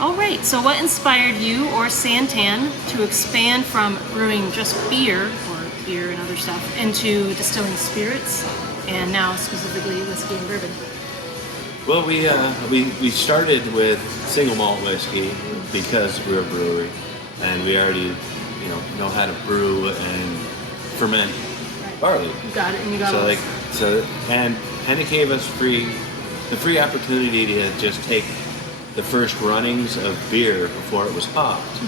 All right, so what inspired you or SanTan to expand from brewing just beer, or beer and other stuff, into distilling spirits, and now specifically whiskey and bourbon? Well, we started with single malt whiskey because we're a brewery, and we already know how to brew and ferment barley. You got it, and you got it. And it gave us the free opportunity to just take the first runnings of beer before it was hopped,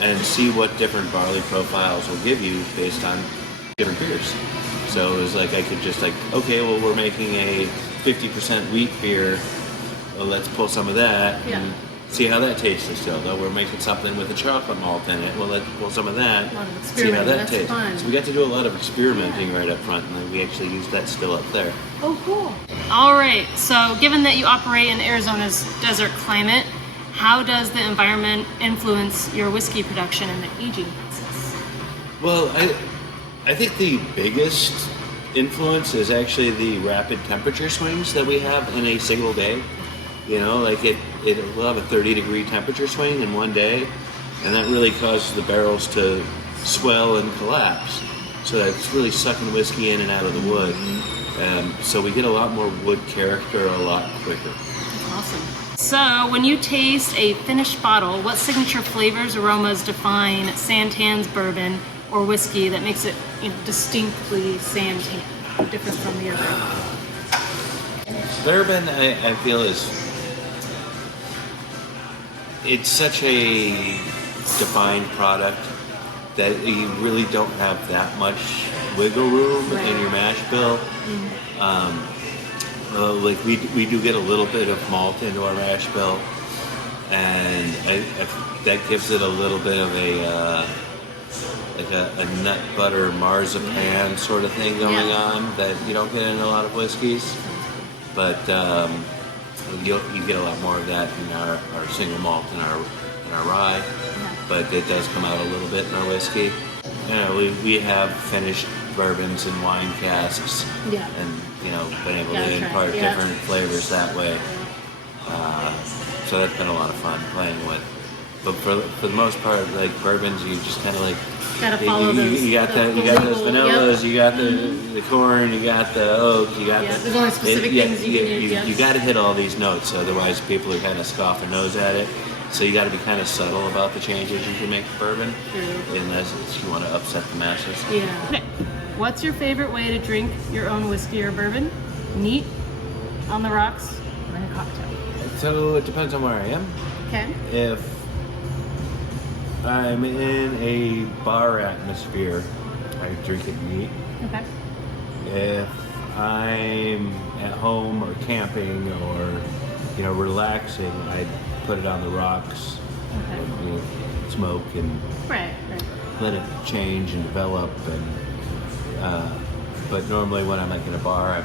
and see what different barley profiles will give you based on different beers. So it was like I could just okay, well, we're making a 50% wheat beer. Well, let's pull some of that and see how that tastes distilled. Oh, we're making something with a chocolate malt in it. Well, let's pull some of that. See how that tastes. Fun. So we got to do a lot of experimenting right up front, and then we actually used that still up there. Oh, cool. All right. So, given that you operate in Arizona's desert climate, how does the environment influence your whiskey production and the aging process? Well, I think the biggest influence is actually the rapid temperature swings that we have in a single day. We'll have a 30-degree temperature swing in one day, and that really causes the barrels to swell and collapse. So that's really sucking whiskey in and out of the wood. So we get a lot more wood character a lot quicker. That's awesome. So when you taste a finished bottle, what signature flavors, aromas define SanTan's bourbon or whiskey that makes it distinctly SanTan, different from the other? Bourbon, I feel, it's such a defined product that you really don't have that much wiggle room in your mash bill. We do get a little bit of malt into our mash bill, and that gives it a little bit of a nut butter marzipan sort of thing going on that you don't get in a lot of whiskeys. But you get a lot more of that in our single malt and our rye. But it does come out a little bit in our whiskey. We have finished bourbons in wine casks, and been able to impart different flavors that way. So that's been a lot of fun playing with. But for the most part, bourbons, you just kind of gotta follow those. You got those vanillas, you got the corn, you got the oak, you got there's only specific things you got to hit all these notes, otherwise people are kind of scoff and nose at it. So you got to be kind of subtle about the changes you can make to bourbon, unless you want to upset the masses. Yeah. Okay. What's your favorite way to drink your own whiskey or bourbon? Neat, on the rocks, or in a cocktail? So it depends on where I am. Okay. If I'm in a bar atmosphere, I drink it neat. Okay. If I'm at home or camping or relaxing, I put it on the rocks, and, smoke and let it change and develop. And but normally when I'm in a bar, I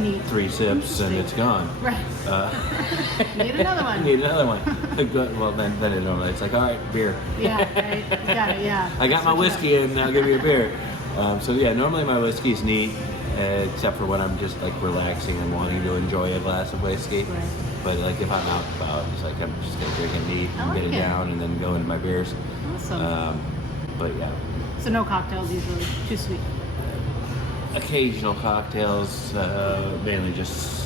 Neat. 3 sips and it's gone. Right. Need another one. Need another one. Well, then it normally it's all right, beer. Yeah, right. You got it. Yeah. I got my whiskey and now give me a beer. Normally my whiskey's neat, except for when I'm just relaxing and wanting to enjoy a glass of whiskey. Right. But if I'm out and about, it's I'm just gonna drink it neat and get it down and then go into my beers. Awesome. But yeah. So no cocktails usually. Too sweet. Occasional cocktails, mainly just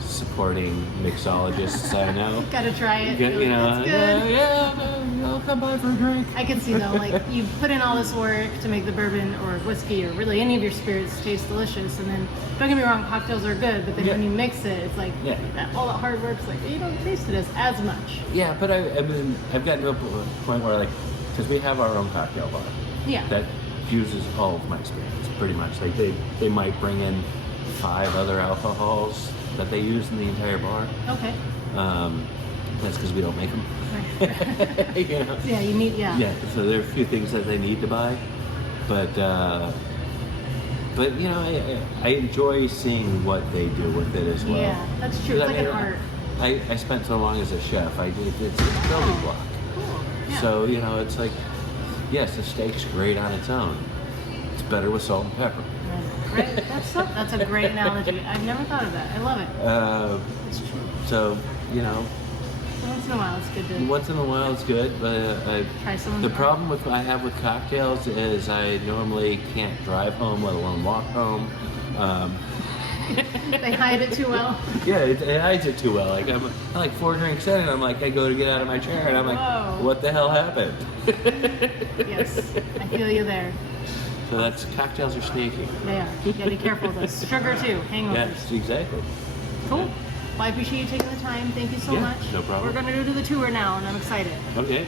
supporting mixologists I know. Gotta try it. That's good. I'll come by for a drink. I can see though, you put in all this work to make the bourbon or whiskey or really any of your spirits taste delicious, and then don't get me wrong, cocktails are good, but then when you mix it, it's all that hard work's you don't taste it as much. Yeah, but I've gotten to a point where because we have our own cocktail bar. Yeah. That fuses all of my experience pretty much. They might bring in 5 other alcohols that they use in the entire bar. Okay. That's because we don't make them. Right. Yeah, you need. Yeah. So there are a few things that they need to buy, but I enjoy seeing what they do with it as well. Yeah, that's true. It's like an art. I spent so long as a chef. It's a building block. Cool. Yeah. So it's yes, the steak's great on its own. It's better with salt and pepper. Right. That's a great analogy. I've never thought of that. I love it. It's true. So Once in a while, it's good to Once in a while, it's good, but try someone's the art. problem I have with cocktails is I normally can't drive home, let alone walk home. They hide it too well. Yeah, it hides it too well. Like I'm like 4 drinks in, and I'm like, I go to get out of my chair, and I'm like, Whoa. what the hell happened? Yes, I feel you there. So cocktails are sneaky. They are. You gotta be careful with those. Sugar too, hangovers. Yes, exactly. Cool. Well, I appreciate you taking the time. Thank you so Yeah, much. no problem. We're gonna go to the tour now, and I'm excited. Okay.